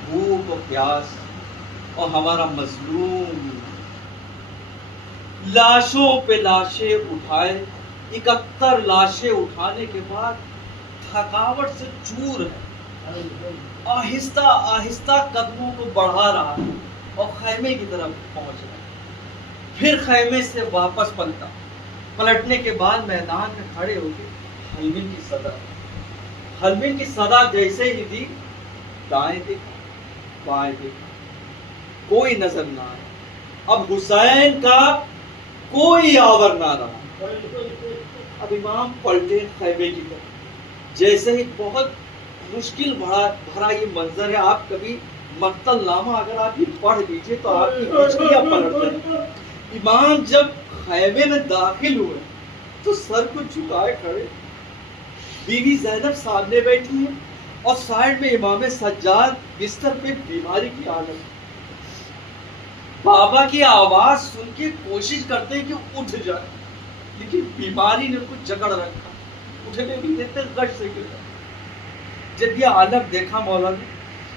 بھوک و پیاس اور ہمارا مظلوم لاشوں پہ لاشیں اٹھائے، 71 لاشیں اٹھانے کے بعد تھکاوٹ سے چور ہے، آہستہ آہستہ قدموں کو بڑھا رہا ہے اور خیمے کی طرف پہنچ رہا ہے۔ پھر خیمے سے واپس پلٹنے کے بعد میدان میں کھڑے ہو کے حلمین کی صدا جیسے ہی دی، دائیں دیکھا بائیں دیکھا، کوئی نظر نہ آیا۔ اب حسین کا کوئی آور نہ رہا۔ اب امام پلٹے خیمے کی طرف، جیسے ہی بہت مشکل بھرا یہ منظر ہے۔ آپ کبھی مقتل نامہ اگر آپ یہ پڑھ لیجئے تو آپ کی ہچکیاں پلٹ جائیں۔ امام جب خیمے میں داخل ہوئے تو سر کو جھکائے کھڑے، بیوی زینب سامنے بیٹھی ہے اور سائڈ میں امام سجاد بستر پہ بیماری کی حالت۔ بابا کی آواز سن کے کوشش کرتے ہیں کہ اٹھ جائے، لیکن بیماری نے کچھ جکڑ رکھا، اٹھنے بھی دیتے، غش سے گر۔ جب یہ عالم دیکھا مولا نے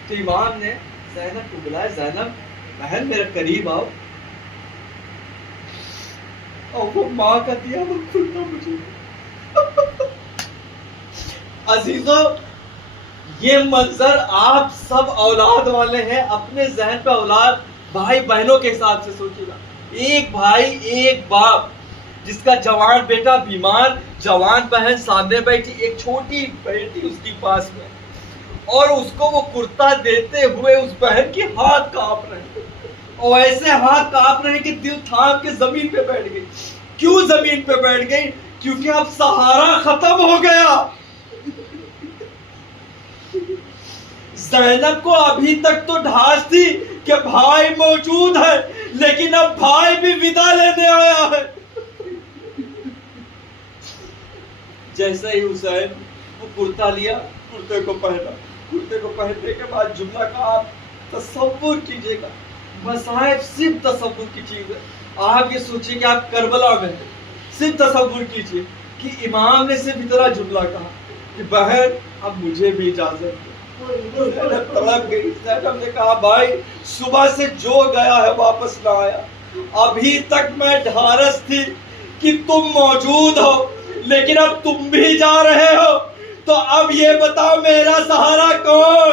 تو امام نے زینب کو بلایا، زینب بہن میرے قریب آؤ، اور وہ ماں کا دیا وہ کھلتا مجھے۔ عزیزوں، یہ منظر آپ سب اولاد والے ہیں، اپنے ذہن پہ اولاد بھائی بہنوں کے حساب سے سوچیے گا۔ ایک بھائی ایک باپ جس کا جوان بیٹا بیمار، جوان بہن سامنے بیٹھی، ایک چھوٹی بیٹی اس کے پاس میں، اور اس کو وہ کرتا دیتے ہوئے اس بہن کے ہاتھ کانپ رہے ہیں، اور ایسے ہاتھ کانپ رہے ہیں کہ دل تھام کے زمین پہ بیٹھ گئی۔ کیوں زمین پہ بیٹھ گئی؟ کیونکہ اب سہارا ختم ہو گیا۔ زینب کو ابھی تک تو ڈھاس تھی کہ بھائی موجود ہے، لیکن اب بھائی بھی ودا لینے آیا ہے۔ جیسے ہی حسین وہ کرتا لیا، کرتے کو پہنا، کرتے کو پہننے کے بعد جملہ کا آپ تصور کیجئے گا، مصائب صرف تصور کی چیز ہے۔ آپ یہ سوچیں کہ آپ کربلا میں ہیں، صرف تصور کیجئے کہ امام نے صرف اتنا جملہ کہا کہ بہن اب مجھے بھی اجازت دے۔ زینب تڑپ گئی۔ زینب نے کہا بھائی صبح سے جو گیا ہے واپس نہ آیا، ابھی تک میں ڈھارس تھی کہ تم موجود ہو، لیکن اب تم بھی جا رہے ہو، تو اب یہ بتاؤ میرا سہارا کون؟